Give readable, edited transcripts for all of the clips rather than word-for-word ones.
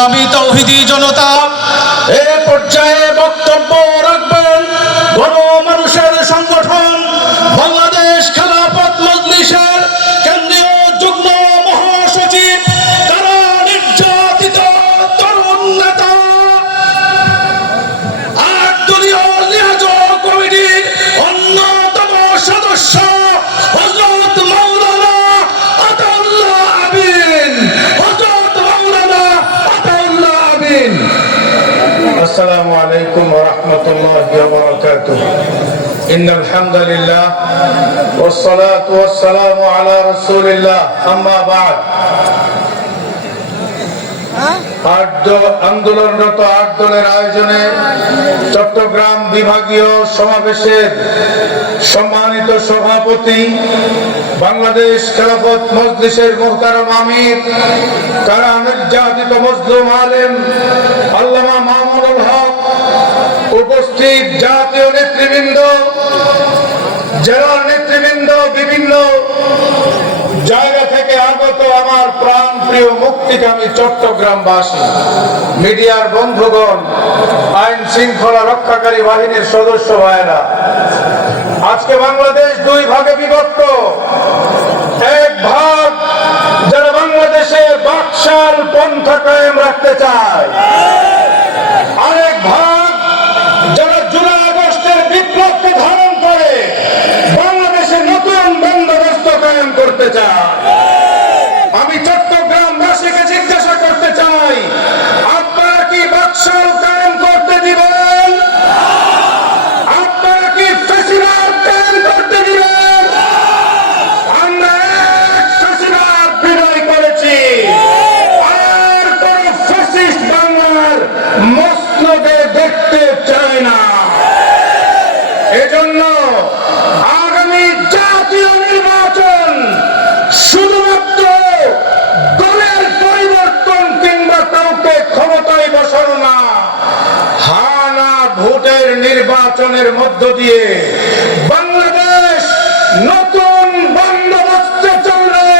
সংগ্রামী তৌহিদি জনতা এ পর্যায়ে বক্তব্য রাখবেন গণমানুষের সংগঠন বাংলাদেশ খেলাফত মজলিসের কেন্দ্রীয় যুগ্ম মহাসচিব কারা নির্যাতিত তরুণ নেতা আট দলীয় লিহাজ কমিটির অন্যতম সদস্য হযরত মাওলানা আতাউল্লাহ আমিন। السلام عليكم ورحمة الله وبركاته. إن الحمد لله والصلاة والسلام على رسول الله. أما بعد. আন্দোলনরত আট দলের আয়োজনে চট্টগ্রাম বিভাগীয় সমাবেশের সম্মানিত সভাপতি বাংলাদেশ খেলাফত মজলিসের মুহতারাম আমির কারা নির্যাতিত মজলুম আলেম আল্লামা মামুনুল হক, উপস্থিত জাতীয় নেতৃবৃন্দ, জেলার নেতৃবৃন্দ, বিভিন্ন জায়গা থেকে আগত আমার প্রাণ প্রিয় মুক্তিকামী চট্টগ্রামবাসী, মিডিয়ার বন্ধুগণ, আইন শৃঙ্খলা রক্ষাকারী বাহিনীর সদস্য ভাইয়েরা, আজকে বাংলাদেশ দুই ভাগে বিভক্ত। এক ভাগ যারা বাংলাদেশের বাকশাল পন্থা কায়েম রাখতে চায়, আরেক ভাগ যারা জুলাই আগস্টের বিপ্লবকে ধারণ করে বাংলাদেশে নতুন বন্দোবস্ত কায়েম করতে চায়। আমি চট্টগ্রামবাসীকে জিজ্ঞাসা করতে চাই, আপনারা কি বাকশাল কায়েম করতে দিবেন? আপনারা কি ফ্যাসিবাদ কায়েম করতে দিবেন? আমরা এক ফ্যাসিবাদ বিদায় করেছি, আর কোন ফ্যাসিস্ট বাংলার মসনদে দেখতে চাই না। এজন্য আগামী জাতীয় নির্বাচন শুধুমাত্র দলের পরিবর্তন কিংবা কাউকে ক্ষমতায় বসানো না, হানা ভোটের নির্বাচনের মধ্য দিয়ে বাংলাদেশ নতুন বন্দোবস্ত চলবে।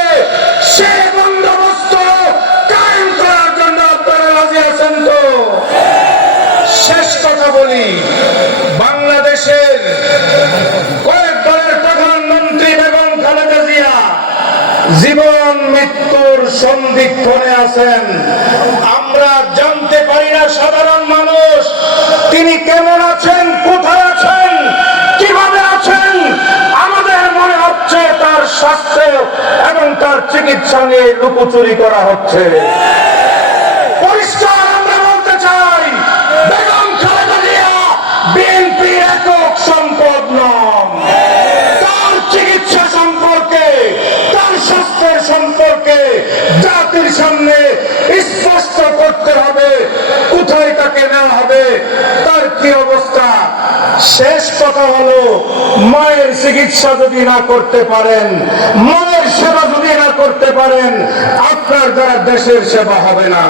সেই বন্দোবস্ত কায়েম করার জন্য আপনারা রাজি আছেন তো? শেষ কথা বলি, বাংলাদেশের কয়েক দলের প্রধানমন্ত্রী বেগম খালেদা জিয়া জীবন মৃত্যুর সন্ধিক্ষণে আছেন। আমরা জানতে পারি না সাধারণ মানুষ তিনি কেমন আছেন, কোথায় আছেন, কিভাবে আছেন। আমাদের মনে হচ্ছে তার স্বাস্থ্য এবং তার চিকিৎসা নিয়ে লুকোচুরি করা হচ্ছে। পরিষ্কার আমরা বলতে চাই, বেগম খালেদা জিয়া বিএনপির একক সম্পদ নন। তার চিকিৎসা সম্পর্কে, তার স্বাস্থ্যের সম্পর্কে জাতির সামনে স্পষ্ট করতে হবে, কোথায় তাকে নেওয়া হবে, তার কি অবস্থা। শেষ কথা হলো, মায়ের চিকিৎসা যদি না করতে পারেন, মায়ের সেবা যদি না করতে পারেন, আপনার দ্বারা দেশের সেবা হবে না।